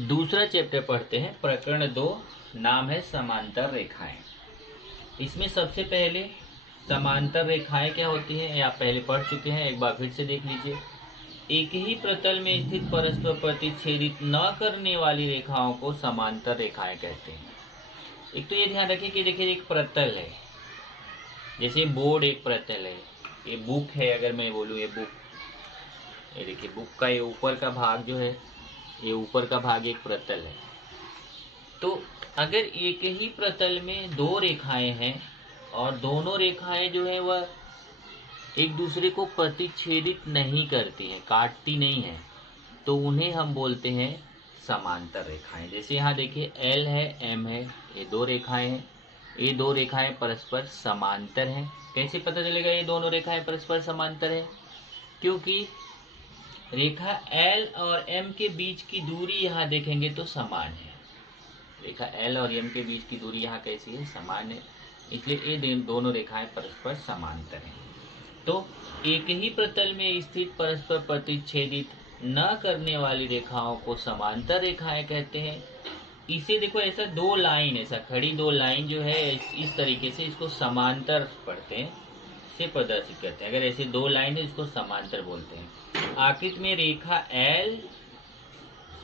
दूसरा चैप्टर पढ़ते हैं, प्रकरण 2, नाम है समांतर रेखाएं। इसमें सबसे पहले समांतर रेखाएं क्या होती हैं ये आप पहले पढ़ चुके हैं, एक बार फिर से देख लीजिए। एक ही प्रतल में स्थित परस्पर प्रतिच्छेदित न करने वाली रेखाओं को समांतर रेखाएं कहते हैं। एक तो ये ध्यान रखिए कि देखिए एक प्रतल है, जैसे बोर्ड एक प्रतल है, ये बुक है, अगर मैं बोलूँ ये बुक, ये देखिए बुक का ये ऊपर का भाग जो है, ये ऊपर का भाग एक प्रतल है। तो अगर एक ही प्रतल में दो रेखाएं हैं और दोनों रेखाएं जो है वह एक दूसरे को प्रतिच्छेदित नहीं करती हैं, काटती नहीं हैं, तो उन्हें हम बोलते हैं समांतर रेखाएं। जैसे यहाँ देखिए L है, M है, ये दो रेखाएं हैं, ये दो रेखाएं परस्पर समांतर हैं। कैसे पता चलेगा ये दोनों रेखाएं परस्पर समांतर हैं? क्योंकि रेखा L और M के बीच की दूरी यहाँ देखेंगे तो समान है। रेखा L और M के बीच की दूरी यहाँ कैसी है? समान है, इसलिए ये दोनों रेखाएं परस्पर समांतर हैं। तो एक ही प्रतल में स्थित परस्पर प्रतिच्छेदित न करने वाली रेखाओं को समांतर रेखाएं कहते हैं। इसे देखो ऐसा दो लाइन, ऐसा खड़ी दो लाइन जो है इस तरीके से इसको समांतर पढ़ते हैं, से प्रदर्शित करते हैं। अगर ऐसे दो लाइन है इसको समांतर बोलते हैं। आकृति में रेखा L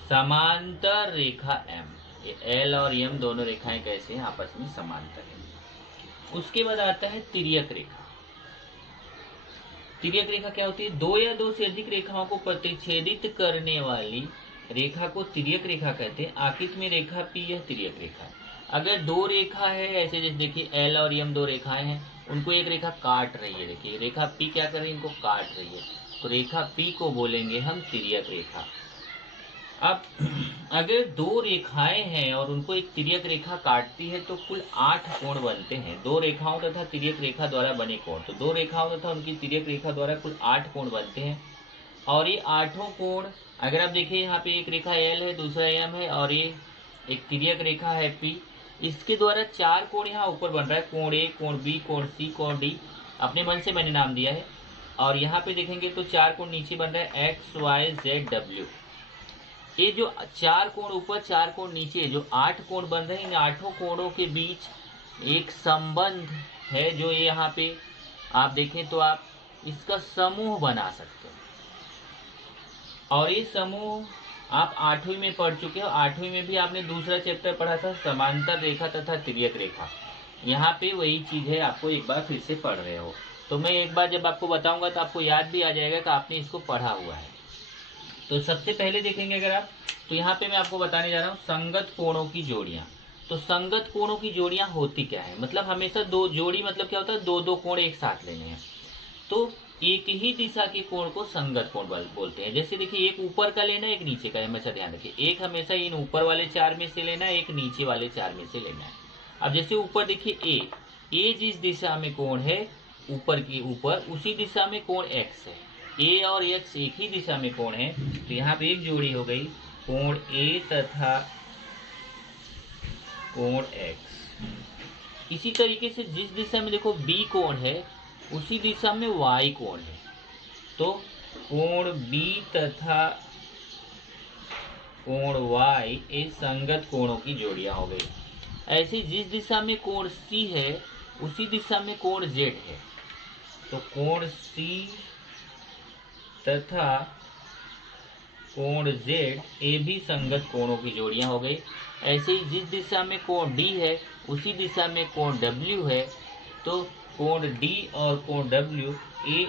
समांतर रेखा M, ये L और M दोनों रेखाएं कैसे हैं? आपस में समांतर है। उसके बाद आता है तिर्यक रेखा। तिर्यक रेखा क्या होती है? दो या दो से अधिक रेखाओं को प्रतिच्छेदित करने वाली रेखा को तिर्यक रेखा कहते हैं। आकृति में रेखा P यह तिर्यक रेखा है। अगर दो रेखा है ऐसे, जैसे देखिए L और M दो रेखाएं हैं, उनको एक रेखा काट रही है, देखिए रेखा P क्या कर रही है? इनको काट रही है, तो रेखा P को बोलेंगे हम तिर्यक रेखा। अब अगर दो रेखाएं हैं और उनको एक तिर्यक रेखा काटती है तो कुल 8 कोण बनते हैं। दो रेखाओं तथा तिर्यक रेखा द्वारा बने कोण, तो दो रेखाओं तथा उनकी तिर्यक रेखा द्वारा कुल 8 कोण बनते हैं। और ये आठों कोण अगर आप देखिए यहाँ पे एक रेखा L है, दूसरा M है और ये एक तिर्यक रेखा है P, इसके द्वारा 4 कोण यहाँ ऊपर बन रहा है, कोण A, कोण B, कोण C, कोण D, अपने मन से मैंने नाम दिया है। और यहाँ पे देखेंगे तो 4 कोण नीचे बन रहा है X, Y, Z, W। ये जो 4 कोण ऊपर 4 कोण नीचे, जो 8 कोण बन रहे हैं, इन आठों कोणों के बीच एक संबंध है जो ये यहाँ पे आप देखें तो आप इसका समूह बना सकते हैं। और ये समूह आप 8वीं में पढ़ चुके हो। 8वीं में भी आपने दूसरा चैप्टर पढ़ा था, समांतर रेखा तथा तिर्यक रेखा। यहाँ पे वही चीज है, आपको एक बार फिर से पढ़ रहे हो। तो मैं एक बार जब आपको बताऊंगा तो आपको याद भी आ जाएगा कि आपने इसको पढ़ा हुआ है। तो सबसे पहले देखेंगे अगर आप, तो यहाँ पे मैं आपको बताने जा रहा हूँ संगत कोणों की जोड़ियां। तो संगत कोणों की जोड़ियां होती क्या है? मतलब हमेशा दो जोड़ी, मतलब क्या होता है? दो दो कोण एक साथ लेने हैं। तो एक ही दिशा के कोण को संगत कोण बोलते हैं। जैसे देखिए एक ऊपर का लेना है, एक नीचे का, हमेशा ध्यान रखिए। एक हमेशा इन ऊपर वाले 4 में से लेना है, एक नीचे वाले 4 में से लेना है। अब जैसे ऊपर देखिए ए जिस दिशा में कोण है ऊपर की ऊपर, उसी दिशा में कोण x है। ए और x एक ही दिशा में कोण है, तो यहाँ पे एक जोड़ी हो गई, कोण A तथा कोण x। इसी तरीके से जिस दिशा में देखो B कोण है उसी दिशा में y कोण है, तो कोण B तथा कोण y ये संगत कोणों की जोड़ियां हो गई। ऐसे जिस दिशा में कोण C है उसी दिशा में कोण Z है, तो कोण C तथा कोण Z ये भी संगत कोणों की जोड़ियां हो गई। ऐसे ही जिस दिशा में कोण D है उसी दिशा में कोण W है, तो कोण D और कोण W ये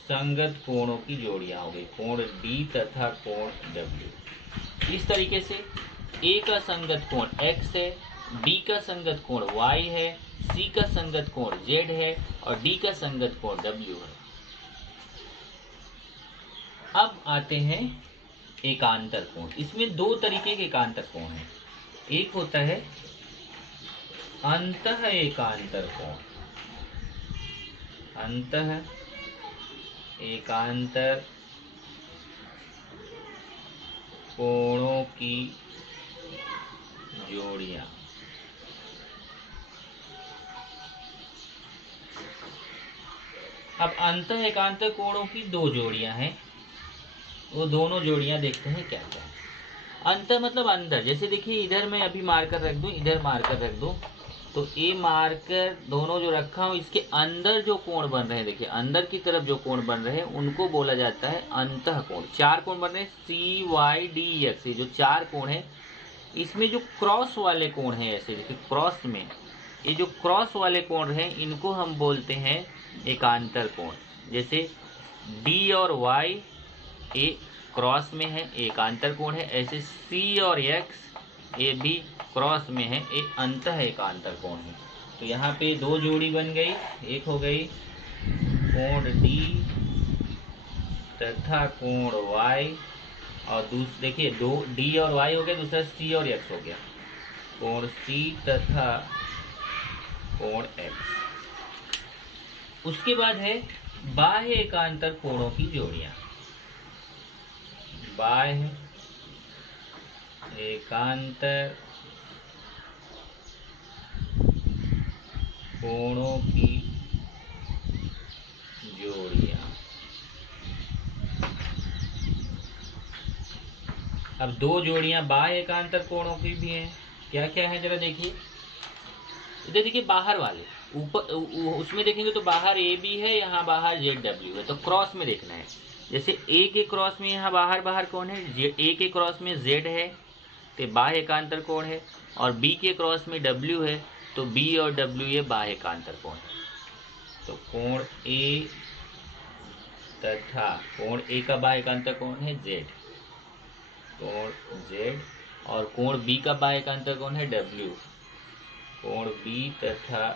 संगत कोणों की जोड़ियां हो गई, कोण D तथा कोण W। इस तरीके से A का संगत कोण X है, B का संगत कोण Y है, C का संगत कोण Z है और D का संगत कोण W है। अब आते हैं एकांतर कोण। इसमें दो तरीके के एकांतर कोण हैं। एक होता है अंतः एकांतर कोण, अंतः एकांतर कोणों की जोड़ियां। अब अंतः एकांतर कोणों की दो जोड़ियां हैं, वो दोनों जोड़ियां देखते हैं क्या क्या है। अंतर मतलब अंदर। जैसे देखिए इधर मैं अभी मार्कर रख दूं, इधर मार्कर रख दूं, तो ये मार्कर दोनों जो रखा हूं इसके अंदर जो कोण बन रहे हैं, देखिए अंदर की तरफ जो कोण बन रहे हैं उनको बोला जाता है अंतः कोण। चार कोण बन रहे हैं CYDX, ये जो चार कोण है इसमें जो क्रॉस वाले कोण हैं, ऐसे जैसे क्रॉस में ये जो क्रॉस वाले कोण हैं इनको हम बोलते हैं एकांतर कोण। जैसे D और Y ये क्रॉस में है, एकांतर कोण है। ऐसे C और X ये भी क्रॉस में है, एक अंतः एकांतर कोण है। तो यहाँ पे दो जोड़ी बन गई, एक हो गई कोण D तथा कोण Y, और देखिए दो D और Y हो गया, दूसरा C और X हो गया, कोण C तथा कोण X। उसके बाद है बाह्य एकांतर कोणों की जोड़ियां। बाह्य एकांतर कोणों की जोड़ियां। अब दो जोड़ियां बाह्य एकांतर कोणों की भी हैं। क्या क्या है जरा देखिए। इधर देखिए बाहर वाले ऊपर उसमें देखेंगे तो बाहर ए बी है, यहाँ बाहर ZW है, तो क्रॉस में देखना है। जैसे ए के क्रॉस में यहाँ बाहर बाहर कौन है, ए के क्रॉस में Z है तो बाह्य एकांतर कोण है, और बी के क्रॉस में W है तो B और W ये बाह्य एकांतर कोण है। तो कोण A तथा कोण A का बाह्य एकांतर कोण है Z, कोण Z, और कोण B का बाह्य एकांतर कोण है W, कोण B तथा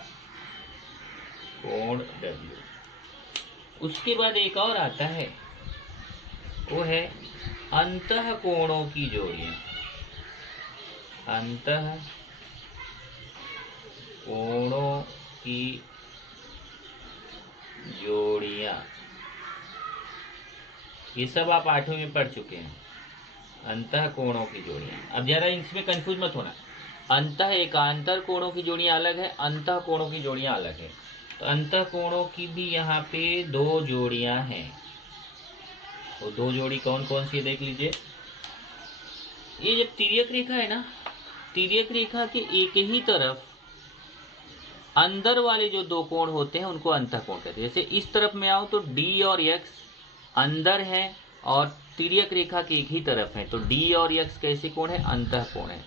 कोण W। उसके बाद एक और आता है, वो है अंतः कोणों की जोड़ियां। अंतः कोणों की जोड़ियां, ये सब आप 8वीं में पढ़ चुके हैं। अंतः कोणों की जोड़ियां, अब जरा इसमें कंफ्यूज मत होना। अंतः एकांतर कोणों की जोड़ियां अलग है, अंतः कोणों की जोड़ियां अलग है। तो अंतः कोणों की भी यहाँ पे दो जोड़ियां हैं। तो दो जोड़ी कौन कौन सी है देख लीजिए। ये जब तिर्यक रेखा है ना, तिर्यक रेखा के एक ही तरफ अंदर वाले जो दो कोण होते हैं उनको अंतः कोण कहते हैं। जैसे इस तरफ में आओ तो D और X अंदर है और तिर्यक रेखा के एक ही तरफ है, तो D और X कैसे कोण है, अंतः कोण है।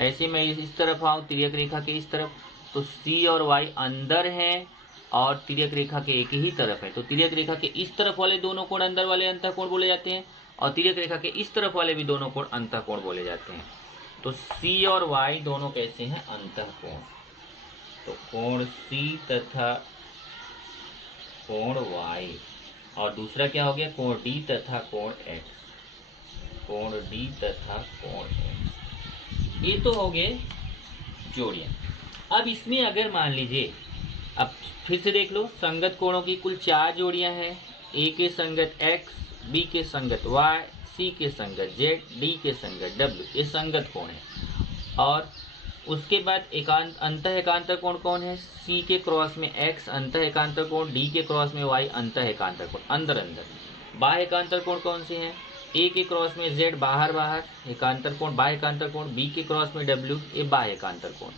ऐसे मैं इस तरफ आऊँ तिर्यक रेखा के इस तरफ, तो C और Y अंदर है और तिर्यक रेखा के एक ही तरफ है, तो तिर्यक रेखा के इस तरफ वाले दोनों कोण अंदर वाले अंतः कोण बोले जाते हैं, और तिर्यक रेखा के इस तरफ वाले भी दोनों कोण अंतः कोण बोले जाते हैं। तो C और Y दोनों कैसे हैं, अंतः कोण। तो कोण C तथा कोण Y, और दूसरा क्या हो गया, कोण D तथा कोण X, कोण D तथा कोण X। ये तो हो गए जोड़ियां। अब इसमें अगर मान लीजिए, अब फिर से देख लो, संगत कोणों की कुल 4 जोड़ियां हैं। A के संगत X, B के संगत Y, C के संगत Z, D के संगत W, ये संगत कोण है। और उसके बाद अंतः एकांतर कोण कौन है, C के क्रॉस में X अंतः एकांतर कोण, D के क्रॉस में Y अंतः एकांतर कोण, अंदर अंदर। बाह्य एकांतर कोण कौन से हैं, A के क्रॉस में Z बाहर बाहर एकांतर कोण बाह्य एकांतर कोण, B के क्रॉस में W ये बाह्य एकांतर कोण।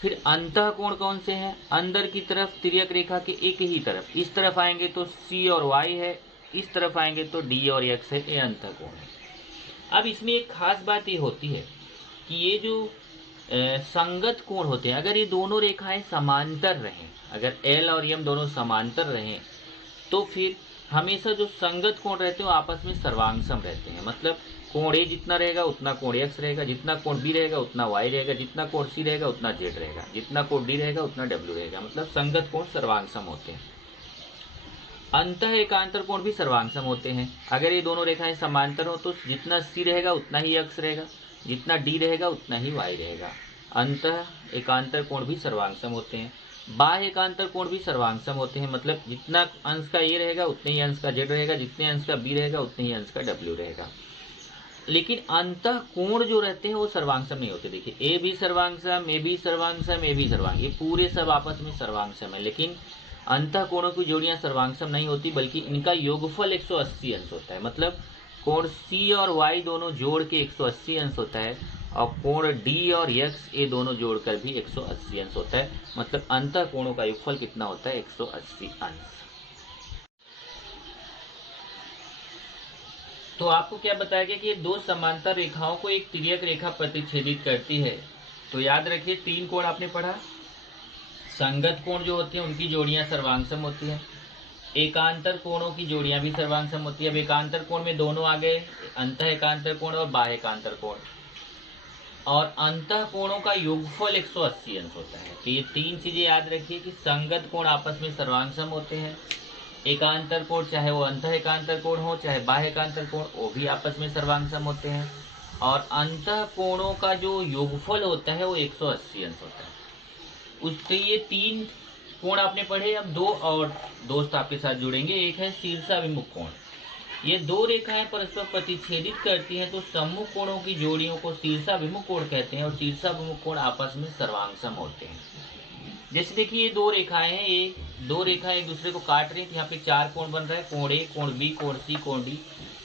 फिर अंतः कोण कौन से हैं, अंदर की तरफ तिर्यक रेखा के एक ही तरफ, इस तरफ आएंगे तो C और Y है, इस तरफ आएंगे तो D और X है, ये अंतः कोण है। अब इसमें एक खास बात ये होती है कि ये जो संगत कोण होते हैं, अगर ये दोनों रेखाएं समांतर रहें, अगर L और M दोनों समांतर रहें, तो फिर हमेशा जो संगत कोण रहते हैं वो आपस में सर्वांगसम रहते हैं। मतलब कोण A जितना रहेगा उतना कोण X रहेगा, जितना कोण B रहेगा उतना Y रहेगा, जितना कोण C रहेगा उतना Z रहेगा, जितना कोण D रहेगा उतना W रहेगा। मतलब संगत कोण सर्वांगसम होते हैं। अंतः एकांतर कोण भी सर्वांगसम होते हैं। अगर ये दोनों रेखाएं समांतर हो तो जितना C रहेगा उतना ही X रहेगा, जितना D रहेगा उतना ही Y रहेगा। अंतः एकांतर कोण भी सर्वांगसम होते हैं। बाह्य एकांतर कोण भी सर्वांगसम होते हैं। मतलब जितना अंश का A रहेगा उतने ही अंश का Z रहेगा, जितने अंश का B रहेगा उतने ही अंश का W रहेगा। लेकिन अंतः कोण जो रहते हैं वो सर्वांगसम नहीं होते। देखिए A भी सर्वांगसम, A भी सर्वांगसम, A भी सर्वांग, ये पूरे सब आपस में सर्वांगसम है। लेकिन अंतः कोणों की जोड़ियां सर्वांगसम नहीं होती, बल्कि इनका योगफल 180 अंश होता है। मतलब कोण सी और वाई दोनों जोड़ के 180 अंश होता है, और कोण डी और एक्स ये दोनों जोड़कर भी 180 अंश होता है। मतलब अंतः कोणों का योगफल कितना होता है? 180 अंश। तो आपको क्या बताया गया कि ये दो समांतर रेखाओं को एक तिर्यक रेखा प्रतिच्छेदित करती है। तो याद रखिए 3 कोण आपने पढ़ा। संगत कोण जो होते हैं उनकी जोड़ियां सर्वांगसम होती हैं। एकांतर कोणों की जोड़ियां भी सर्वांगसम होती है। अब एकांतर कोण में दोनों आ गए, अंतः एकांतर कोण और बाह्य एकांतर कोण। और अंतः कोणों का योगफल 180 अंश होता है। तो ये 3 चीजें याद रखिए कि संगत कोण आपस में सर्वांगसम होते हैं, एकांतर कोण चाहे वो अंतः एकांतर कोण हो चाहे बाह्य एकांतर कोण, वो भी आपस में सर्वांगसम होते हैं, और अंतः कोणों का जो योगफल होता है वो 180 अंश होता है। उससे ये 3 कोण आपने पढ़े। अब 2 और दोस्त आपके साथ जुड़ेंगे। एक है शीर्षाभिमुख कोण। ये 2 रेखाएं परस्पर प्रतिच्छेदित करती हैं तो सम्मुख कोणों की जोड़ियों को शीर्षाभिमुख कोण कहते हैं, और शीर्षाभिमुख कोण आपस में सर्वांगसम होते हैं। जैसे देखिए ये 2 रेखाएं हैं, ये 2 रेखाएं एक दूसरे को काट रही हैं। यहाँ पे 4 कोण बन रहा है, कोण ए, कोण बी, कोण सी, कोण डी।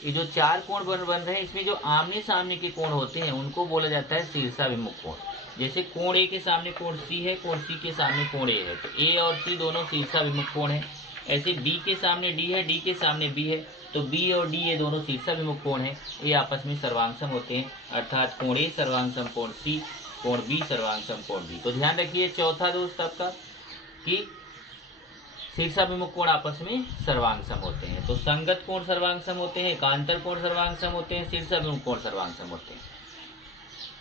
ये जो 4 कोण बन रहे हैं इसमें जो आमने सामने के कोण होते हैं उनको बोला जाता है शीर्षाभिमुख कोण। जैसे कोण ए के सामने कोण सी है, कोण सी के सामने कोण ए है, तो ए और सी दोनों शीर्षाभिमुख कोण है। ऐसे बी के सामने डी है, डी के सामने बी है, तो बी और डी ये दोनों शीर्षाभिमुख कोण है। ये आपस में सर्वांगसम होते हैं, अर्थात कोण ए सर्वांगसम कोण सी, कोण बी सर्वांगसम कोण डी। तो ध्यान रखिए चौथा दोस्त आपका कि शीर्षाभिमुख कोण आपस में सर्वांगसम होते हैं। तो संगत कोण सर्वांगसम होते हैं, एकांतर कोण सर्वांगसम होते हैं, शीर्षाभिमुख कोण सर्वांगसम होते हैं।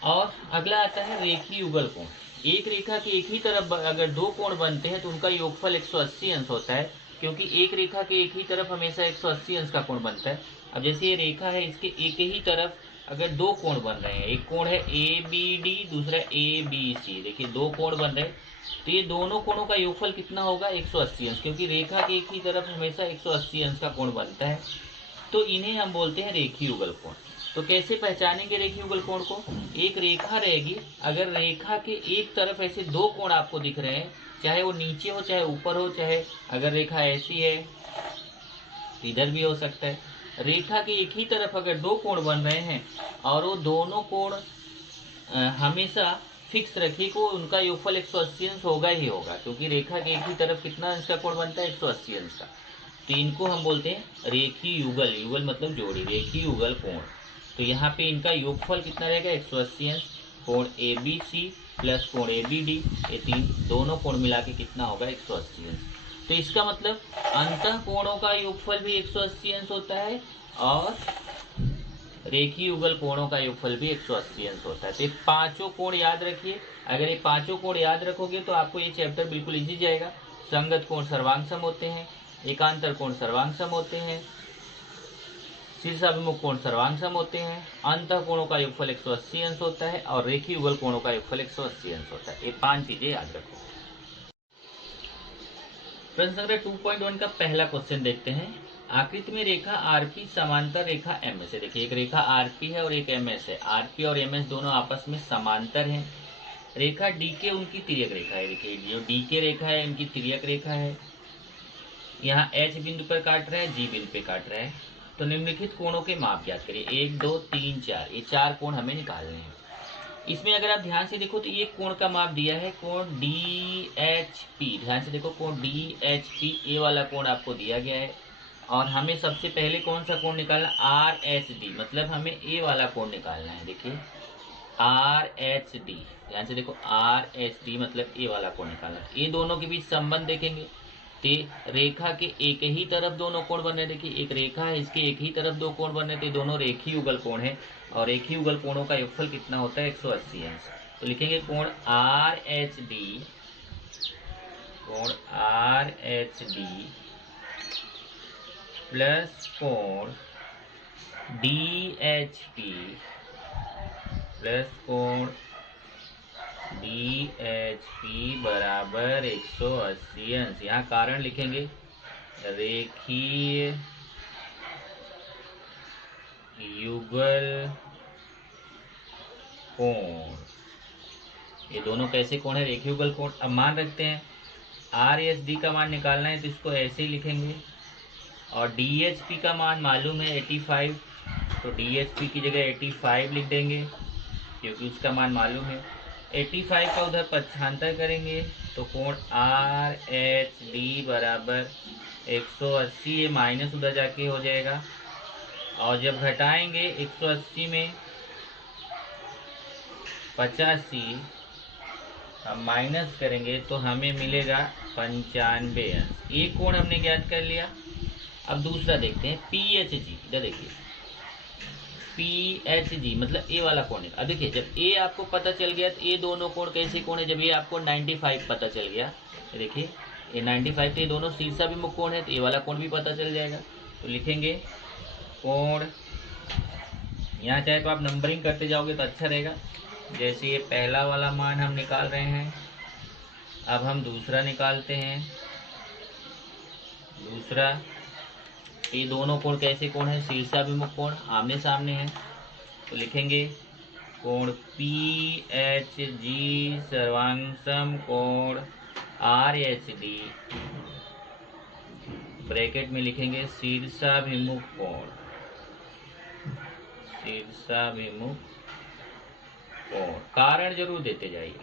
और अगला आता है रेखीय युगल कोण। एक रेखा के एक ही तरफ अगर 2 कोण बनते हैं तो उनका योगफल 180 अंश होता है, क्योंकि एक रेखा के एक ही तरफ हमेशा 180 अंश का कोण बनता है। अब जैसे ये रेखा है, इसके एक ही तरफ अगर 2 कोण बन रहे हैं, एक कोण है ए बी डी, दूसरा ए बी सी, देखिए 2 कोण बन रहे हैं, तो ये दोनों कोणों का योगफल कितना होगा? 180 अंश, क्योंकि रेखा के एक ही तरफ हमेशा 180 अंश का कोण बनता है। तो इन्हें हम बोलते हैं रेखीय युगल कोण। तो कैसे पहचानेंगे रेखीय युगल कोण को? एक रेखा रहेगी, अगर रेखा के एक तरफ ऐसे 2 कोण आपको दिख रहे हैं, चाहे वो नीचे हो चाहे ऊपर हो, चाहे अगर रेखा ऐसी है इधर भी हो सकता है। रेखा के एक ही तरफ अगर 2 कोण बन रहे हैं और वो दोनों कोण हमेशा फिक्स रखिए को उनका योगफल 180 अंश होगा ही होगा, क्योंकि रेखा के एक ही तरफ कितना अंश का कोण बनता है? 180 अंश का। तो इनको हम बोलते हैं रेखीय युगल। युगल मतलब जोड़ी, रेखीय युगल कोण। तो यहाँ पे इनका योगफल कितना रहेगा? 180 अंश। कोण ए बी सी प्लस कोण ए बी डी, ये 3 दोनों कोण मिला के कितना होगा? 180 अंश। तो इसका मतलब अंतः कोणों का योगफल भी 180 अंश होता है, और रेखीय युगल कोणों का योगफल भी 180 अंश होता है। तो ये 5 कोण याद रखिए। अगर ये 5 कोण याद रखोगे तो आपको ये चैप्टर बिल्कुल इजी जाएगा। संगत कोण सर्वांगसम होते हैं, एकांतर कोण सर्वांगसम होते हैं, शीर्षाभिमुख कोण सर्वांगसम होते हैं, अंतः कोणों का योगफल 180 अंश होता है, और रेखीय युगल कोणों का योगफल 180 अंश होता है। ये 5 चीजें याद रखो। प्रश्न संख्या 2.1 का पहला क्वेश्चन देखते हैं। आकृति में रेखा आरपी समांतर रेखा एमएस है। देखिए एक रेखा आरपी है और एक एमएस है। आरपी और एमएस दोनों आपस में समांतर हैं। रेखा डीके उनकी तिर्यक रेखा है। देखिए जो डीके रेखा है इनकी तिर्यक रेखा है। यहाँ एच बिंदु पर काट रहा है, जी बिंदु पे काट रहा है। तो निम्नलिखित कोणों के माप ज्ञात करिए। 1 2 3 4, ये 4 कोण हमें निकालने हैं। इसमें अगर आप ध्यान से देखो तो ये कोण का माप दिया है, कोण डी एच पी। ध्यान से देखो कोण डी एच पी, ए वाला कोण आपको दिया गया है, और हमें सबसे पहले कौन सा कोण निकालना? आर एच डी, मतलब हमें ए वाला कोण निकालना है। देखिए आर एच डी, ध्यान से देखो आर एच डी मतलब ए वाला कोण निकालना है। ये दोनों के बीच संबंध देखेंगे ते रेखा के एक ही तरफ दोनों कोण बन रहे। देखिए एक रेखा है, इसके एक ही तरफ 2 कोण बन रहे थे, दोनों रेखीय युगल कोण है, और रेखीय युगल कोणों का योगफल कितना होता है? 180 अंश। तो लिखेंगे कोण आर एच डी, कोण आर एच डी प्लस कोण डी एच पी प्लस कोण डी एच पी बराबर 180 अंश। यहाँ कारण लिखेंगे रेखीय युगल कोण। ये दोनों कैसे कोण है? रेखीय युगल कोण। अब मान रखते हैं आर एच डी का मान निकालना है तो इसको ऐसे ही लिखेंगे, और डी एच पी का मान मालूम है 85, तो DHP की जगह 85 लिख देंगे क्योंकि उसका मान मालूम है। 85 का उधर पक्षांतर करेंगे तो कोण RHD बराबर 180, ये माइनस उधर जाके हो जाएगा। और जब घटाएंगे 180 में 85 हम माइनस करेंगे तो हमें मिलेगा 95 अंश। एक कोण हमने ज्ञात कर लिया। अब दूसरा देखते हैं PHG। इधर देखिए PHG मतलब ए वाला कोण है। अब देखिए जब ए आपको पता चल गया तो ये दोनों कोण कैसे कोण है, जब ये आपको 95 पता चल गया, देखिए ये 95 तो ये दोनों शीर्षाभिमुख कोण है, तो ये वाला कोण भी पता चल जाएगा। तो लिखेंगे कोण, यहाँ चाहे तो आप नंबरिंग करते जाओगे तो अच्छा रहेगा। जैसे ये पहला वाला मान हम निकाल रहे हैं, अब हम दूसरा निकालते हैं। दूसरा, ये दोनों कोण कैसे कोण है, शीर्षाभिमुख कोण, आमने सामने है। तो लिखेंगे कोण PHG सर्वांगसम कोण RHD, ब्रैकेट में लिखेंगे शीर्षाभिमुख कोण, शीर्षाभिमुख कोण। कारण जरूर देते जाइए।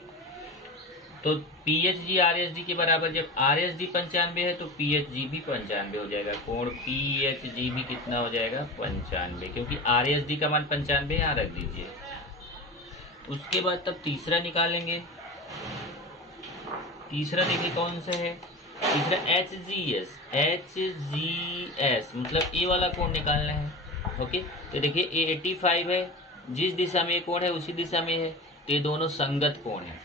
तो PHG RHD के बराबर, जब RHD 95 है तो PHG भी 95 हो जाएगा। कोण PHG भी कितना हो जाएगा, 95, क्योंकि RHD का मान 95 यहाँ रख दीजिए। उसके बाद तब तीसरा निकालेंगे। तीसरा देखिए कौन सा है, तीसरा HGS। HGS मतलब ये वाला कोण निकालना है। ओके, तो देखिए ये 85 है, जिस दिशा में कोण है उसी दिशा में है, तो ये दोनों संगत कोण है।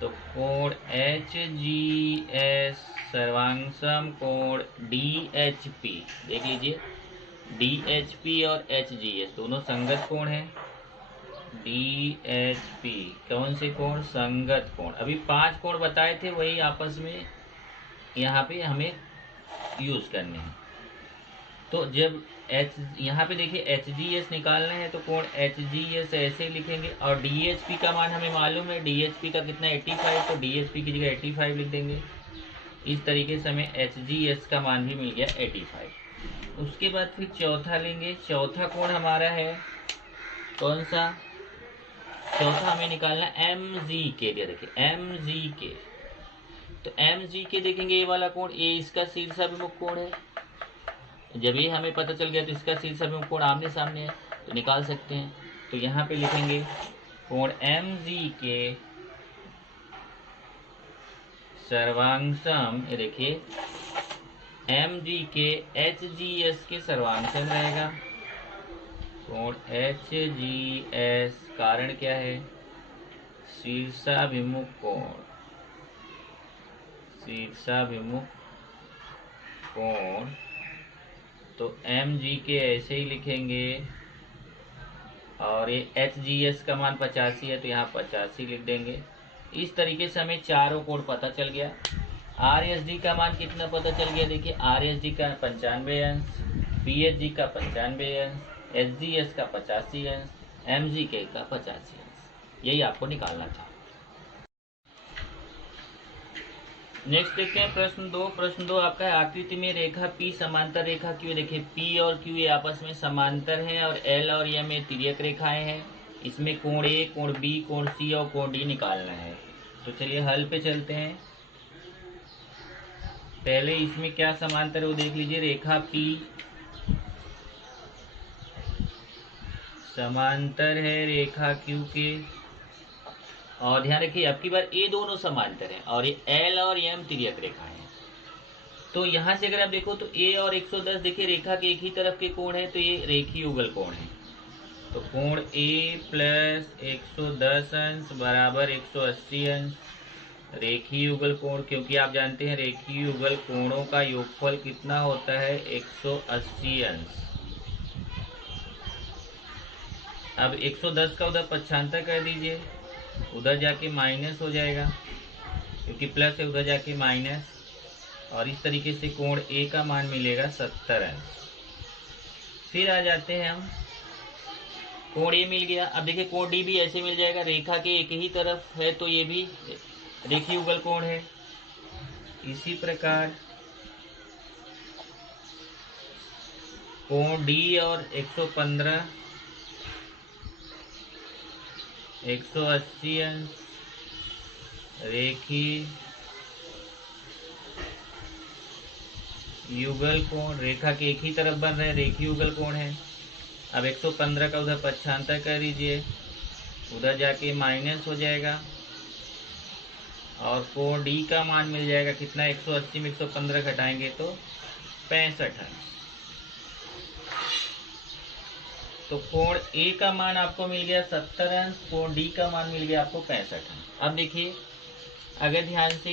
तो कोण HGS सर्वांगसम कोण DHP, देख लीजिए DHP और HGS दोनों संगत कोण है। DHP कौन से कोण, संगत कोण। अभी 5 कोण बताए थे, वही आपस में यहाँ पे हमें यूज करने हैं। तो जब यहाँ पे देखिए HGS निकालना है तो कोण HGS ऐसे ही लिखेंगे। और DHP का मान हमें मालूम है, DHP का कितना 85, तो DHP की जगह 85 लिख देंगे। इस तरीके से हमें HGS का मान भी मिल गया 85। उसके बाद फिर चौथा लेंगे। चौथा कोण हमारा है कौन सा, चौथा हमें निकालना MGK। देखिए MGK, तो MGK देखेंगे ये वाला कोण, ये इसका शीर्षाभिमुख कोण है। जब ये हमें पता चल गया तो इसका शीर्षाभिमुख कोण आमने सामने है, तो निकाल सकते हैं। तो यहाँ पे लिखेंगे कोण MGK सर्वांगसम, ये देखिए MGK HGS के सर्वांगसम रहेगा। कोण HGS, कारण क्या है, शीर्षाभिमुख कोण, शीर्षाभिमुख कोण। तो MGK ऐसे ही लिखेंगे। और ये HGS का मान 85 है तो यहाँ 85 लिख देंगे। इस तरीके से हमें चारों कोण पता चल गया। RHD का मान कितना पता चल गया, देखिए RHD का 95 अंश, PHG का 95 अंश, HGS का 85 अंश, MGK का 85 अंश। यही आपको निकालना था। नेक्स्ट देखते हैं प्रश्न 2। प्रश्न 2 आपका है, आकृति में रेखा P समांतर रेखा Q। देखिए P और Q ये आपस में समांतर हैं और L और M में तिर्यक रेखाएं हैं। इसमें कोण A, कोण B, कोण C और कोण D निकालना है। तो चलिए हल पे चलते हैं। पहले इसमें क्या समांतर है वो देख लीजिए। रेखा P समांतर है रेखा Q के, और ध्यान रखिए अब की बार ये दोनों समांतर हैं और ये L और M तिर्यक रेखाएं हैं। तो यहाँ से अगर आप देखो तो A और 110 देखिए रेखा के एक ही तरफ के कोण है, तो ये रेखीय युगल कोण है। तो कोण A प्लस 110 अंश बराबर 180 अंश रेखीय युगल कोण, क्योंकि आप जानते हैं रेखीय युगल कोणों का योगफल कितना होता है, 180 अंश। अब 110 का उधर पक्षांतर कर दीजिए, उधर जाके माइनस हो जाएगा क्योंकि प्लस है, उधर जाके माइनस। और इस तरीके से कोण A का मान मिलेगा 70 अंश। फिर आ जाते हैं हम, कोण A मिल गया। अब देखिए कोण D भी ऐसे मिल जाएगा, रेखा के एक ही तरफ है तो ये भी रेखीय युगल कोण है। इसी प्रकार कोण डी और 115 180 अंश रेखीय युगल कोण, रेखा के एक ही तरफ बन रहे रेखीय युगल कोण है। अब 115 का उधर पक्षांतर कर दीजिए, उधर जाके माइनस हो जाएगा और कोण डी का मान मिल जाएगा कितना, 180 में 115 घटाएंगे तो 65 अंश। तो कोण ए का मान आपको मिल गया 70 अंश, कोण डी का मान मिल गया आपको 65 अंश। अब देखिए, अगर ध्यान से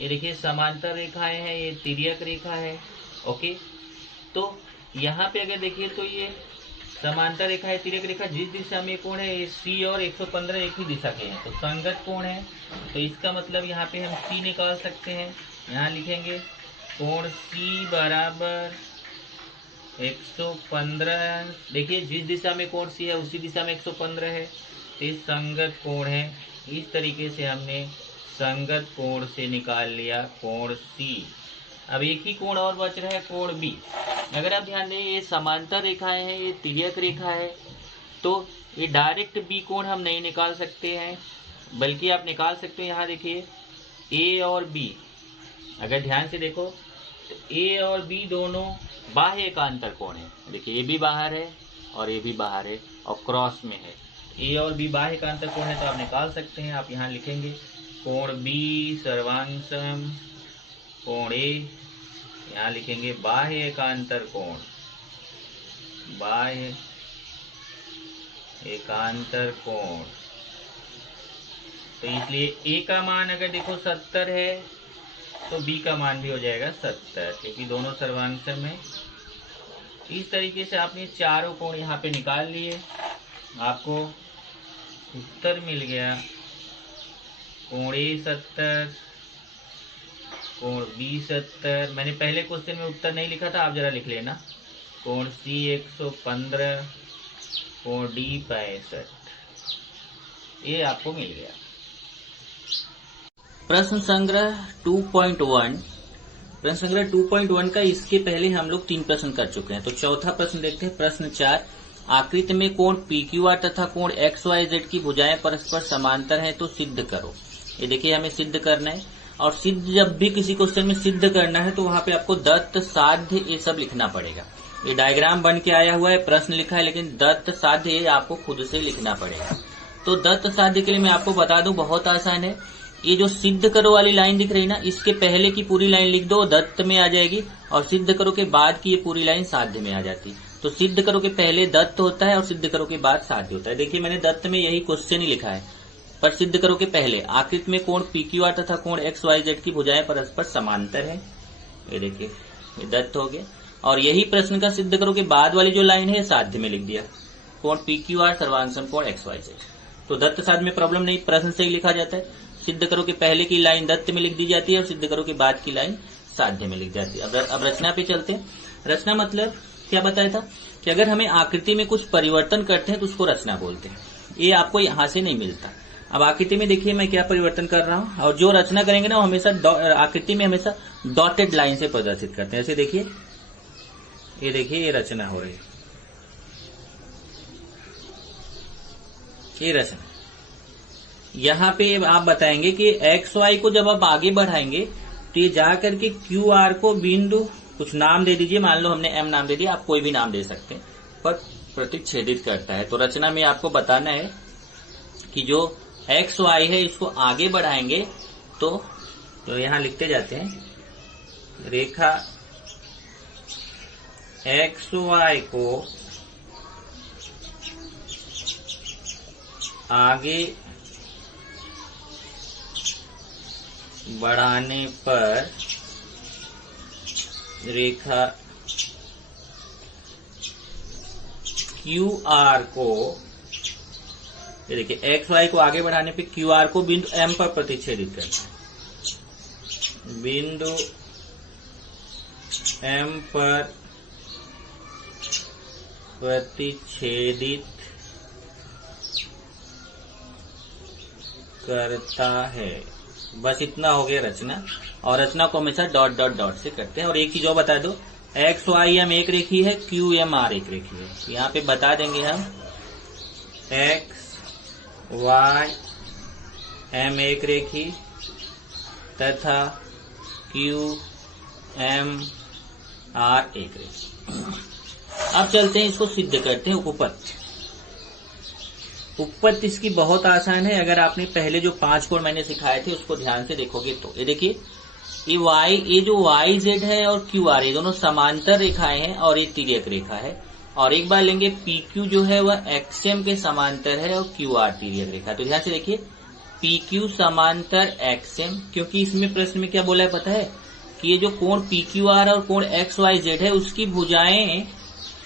ये देखिए समांतर रेखाएं हैं, ये तिर्यक रेखा है। ओके, तो यहाँ पे अगर देखिए तो ये समांतर रेखा है, तिर्यक रेखा, जिस दिशा में कोण है, ये सी और 115 एक ही दिशा के हैं, तो संगत कोण है। तो इसका मतलब यहाँ पे हम सी निकाल सकते हैं। यहाँ लिखेंगे कोण सी बराबर 115। देखिए जिस दिशा में कोण सी है उसी दिशा में 115 है, तो ये संगत कोण है। इस तरीके से हमने संगत कोण से निकाल लिया कोण सी। अब एक ही कोण और बच रहा है, कोण बी। अगर आप ध्यान दें, ये समांतर रेखाएं हैं, ये तिर्यक रेखा है, तो ये डायरेक्ट बी कोण हम नहीं निकाल सकते हैं, बल्कि आप निकाल सकते हैं। यहाँ देखिए ए और बी, अगर ध्यान से देखो तो ए और बी दोनों बाह्य एकांतर कोण है। देखिए ए भी बाहर है और ए भी बाहर है और क्रॉस में है। ए और बी बाह्य एकांतर कोण है, तो आप निकाल सकते हैं। आप यहाँ लिखेंगे कोण बी सर्वांशम कोण ए, यहाँ लिखेंगे बाह्य एकांतर कोण, बाह्य एकांतर कोण। तो इसलिए ए का मान अगर देखो 70 है तो बी का मान भी हो जाएगा 70, क्योंकि दोनों सर्वांशम में। इस तरीके से आपने चारों कोण यहाँ पे निकाल लिए, आपको उत्तर मिल गया कोण ए 70, कोण बी 70। मैंने पहले क्वेश्चन में उत्तर नहीं लिखा था, आप जरा लिख लेना। कोण सी 115, कोण डी 65, ये आपको मिल गया। प्रश्न संग्रह 2.1। प्रश्न संग्रह 2.1 का इसके पहले हम लोग 3 प्रश्न कर चुके हैं। तो चौथा प्रश्न देखते हैं। प्रश्न 4, आकृति में कोण PQR तथा कोण XYZ की भुजाएं परस्पर समांतर हैं तो सिद्ध करो। ये देखिए हमें सिद्ध करना है, और सिद्ध जब भी किसी क्वेश्चन में सिद्ध करना है तो वहां पे आपको दत्त साध्य ये सब लिखना पड़ेगा। ये डायग्राम बन के आया हुआ है, प्रश्न लिखा है, लेकिन दत्त साध्य ये आपको खुद से लिखना पड़ेगा। तो दत्त साध्य के लिए मैं आपको बता दूं, बहुत आसान है। ये जो सिद्ध करो वाली लाइन दिख रही ना, इसके पहले की पूरी लाइन लिख दो, दत्त में आ जाएगी, और सिद्ध करो के बाद की ये पूरी लाइन साध्य में आ जाती। तो सिद्ध करो के पहले दत्त होता है और सिद्ध करो के बाद साध्य होता है। देखिए मैंने दत्त में यही क्वेश्चन ही लिखा है, पर सिद्ध करो के पहले आकृति में कोण PQR तथा कोण XYZ की भुजाएं परस्पर समांतर है। ये देखिए ये दत्त हो गया, और यही प्रश्न का सिद्ध करो के बाद वाली जो लाइन है साध्य में लिख दिया, कोण PQR सर्वांशम कोण XYZ। तो दत्त साध्य में प्रॉब्लम नहीं, प्रश्न से ही लिखा जाता है। सिद्ध करो के पहले की लाइन दत्त में लिख दी जाती है और सिद्ध करो के बाद की लाइन साध्य में लिख जाती है। अब रचना पे चलते हैं। रचना मतलब क्या बताया था कि अगर हमें आकृति में कुछ परिवर्तन करते हैं तो उसको रचना बोलते हैं। ये आपको यहाँ से नहीं मिलता। अब आकृति में देखिए मैं क्या परिवर्तन कर रहा हूँ, और जो रचना करेंगे ना वो हमेशा आकृति में हमेशा डॉटेड लाइन से प्रदर्शित करते हैं। ऐसे देखिए, ये देखिए ये रचना हो रही है, ये रचना। यहाँ पे आप बताएंगे कि XY को जब आप आगे बढ़ाएंगे तो ये जाकर के QR को बिंदु कुछ नाम दे दीजिए, मान लो हमने M नाम दे दिया, आप कोई भी नाम दे सकते हैं, पर प्रतिच्छेदित करता है। तो रचना में आपको बताना है कि जो XY है इसको आगे बढ़ाएंगे तो यहाँ लिखते जाते हैं, रेखा XY को आगे बढ़ाने पर रेखा QR को, ये देखिए XY को आगे बढ़ाने पे QR को बिंदु M पर प्रतिच्छेदित करते हैं, बिंदु M पर प्रतिच्छेदित करता है। बस इतना हो गया रचना, और रचना को हमेशा डॉट डॉट डॉट से करते हैं। और एक चीज और बता दो एक्स वाई एम एक रेखी है, क्यू एम आर एक रेखी है। यहाँ पे बता देंगे हम एक्स वाई एम एक रेखी तथा क्यू एम आर एक रेखी। अब चलते हैं इसको सिद्ध करते हैं उपपत्ति। उपपत्ति इसकी बहुत आसान है, अगर आपने पहले जो 5 कोण मैंने सिखाए थे उसको ध्यान से देखोगे तो। ये देखिए, ये जो वाई जेड है और क्यू आर, ये दोनों समांतर रेखाएं हैं और ये तिर्यक रेखा है। और एक बार लेंगे पी क्यू जो है वह एक्सएम के समांतर है और क्यू आर तिर्यक रेखा। तो ध्यान से देखिए, पी क्यू समांतर एक्सएम, क्योंकि इसमें प्रश्न में क्या बोला है पता है कि ये जो कोण पी क्यू आर और कोण एक्स वाई जेड है उसकी भुजाएं,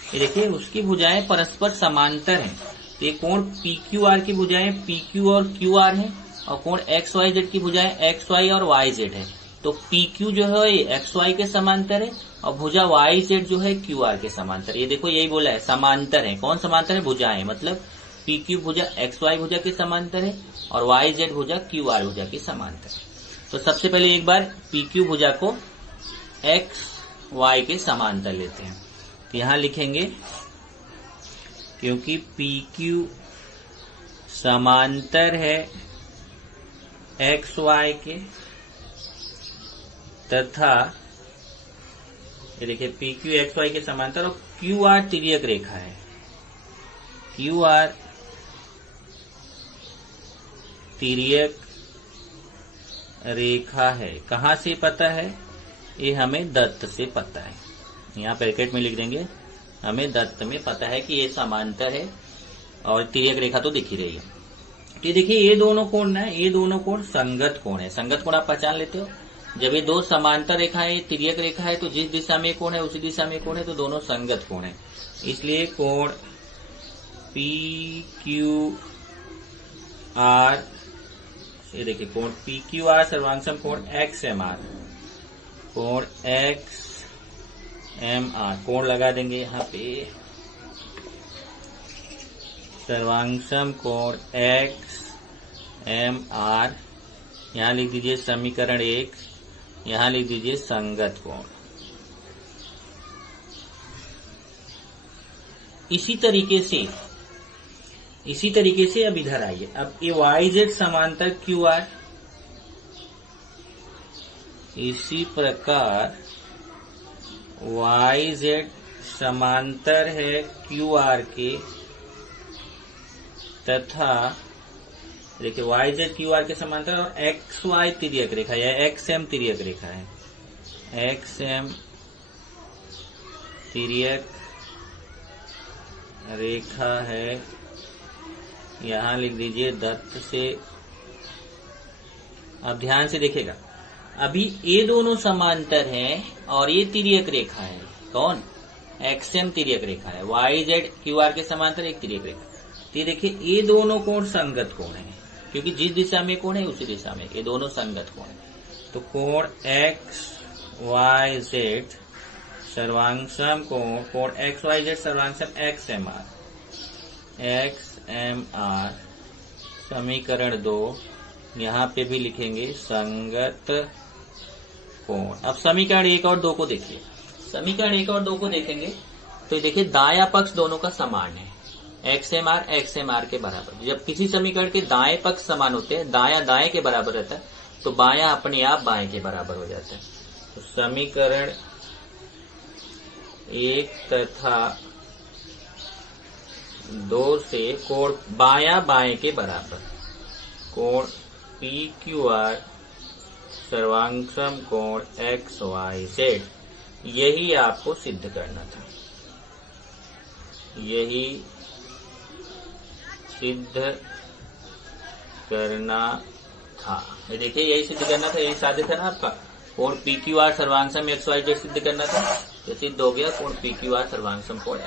ये देखिए उसकी भुजाएं परस्पर समांतर हैं। तो ये कोण पी क्यू आर की भुजाएं पी क्यू और क्यू आर है और कोण एक्स वाई जेड की भुजाएं एक्स वाई और वाई जेड है। तो पी क्यू जो है ये एक्स वाई के समांतर है और भुजा वाई जेड जो है क्यू आर के समांतर। ये देखो यही बोला है समांतर है। कौन समांतर है? भुजाएं, मतलब पी क्यू भुजा एक्स वाई भुजा के समांतर है और वाई जेड भुजा क्यू आर भुजा के समांतर है। तो सबसे पहले एक बार पी क्यू भुजा को एक्स वाई के समांतर लेते हैं। तो यहां लिखेंगे क्योंकि पी क्यू समांतर है एक्स वाई के तथा ये देखिए पी क्यू एक्स वाई के समांतर और क्यू आर तिर्यक रेखा है। क्यू आर तिर्यक रेखा है। कहां से पता है? ये हमें दत्त से पता है। यहाँ ब्रैकेट में लिख देंगे, हमें दत्त में पता है कि ये समांतर है और तिर्यक रेखा तो दिख ही रही है। तो देखिए ये दोनों कोण ना, ये दोनों कोण संगत कोण है। संगत कोण आप पहचान लेते हो, जब ये दो समांतर रेखाएं तिर्यक रेखा है तो जिस दिशा में कोण है उसी दिशा में कोण है, तो दोनों संगत कोण है। इसलिए कोण पी क्यू आर, ये देखिए कोण पी क्यू आर सर्वांगसम कोण एक्स एम आर, कोण एक्स एम आर, कोण लगा देंगे यहाँ पे सर्वांगसम कोण एक्स एम आर। यहाँ लिख दीजिए समीकरण 1, यहाँ लिख दीजिए संगत कोण। इसी तरीके से अब इधर आइए। अब ये वाई जेड समांतर क्यू आर, इसी प्रकार वाई जेड समांतर है क्यू आर के तथा देखिए वाई जेड क्यू आर के समांतर और एक्स वाई तिर्यक रेखा या एक्स एम तिर्यक रेखा है। एक्स एम तिर्यक रेखा है, यहां लिख दीजिए दत्त से। अब ध्यान से देखिएगा, अभी ये दोनों समांतर हैं और ये तिर्यक रेखा है। कौन? एक्स एम तिर्यक रेखा है। वाई जेड क्यू आर के समांतर एक तिर्यक रेखा। तो देखिए ये दोनों कोण संगत कोण है, क्योंकि जिस दिशा में कोण है उसी दिशा में ये दोनों संगत कोण है। तो कोण एक्स वाई जेड सर्वांगसम कोण एक्स वाई जेड सर्वांगसम X M R, X M R समीकरण 2, यहाँ पे भी लिखेंगे संगत कोण। अब समीकरण 1 और 2 को देखिए। समीकरण 1 और 2 को देखेंगे तो देखिए दायां पक्ष दोनों का समान है, एक्स एम आर के बराबर। जब किसी समीकरण के दाएं पक्ष समान होते हैं, दायां दाएं के बराबर रहता है, तो बायां अपने आप बाएं के बराबर हो जाता है। तो समीकरण 1 तथा 2 से कोण बायां बाएं के बराबर, कोण पी क्यू आर सर्वांगसम कोण एक्स वाई जेड, यही आपको सिद्ध करना था, यही सिद्ध करना था। ये देखिए यही सिद्ध करना था, यही साध्य था ना आपका। कोण पी क्यू आर सर्वांगसम एक्स वाई जेड सिद्ध करना था, ये सिद्ध हो गया। कोण पी क्यू आर सर्वांगसम कोण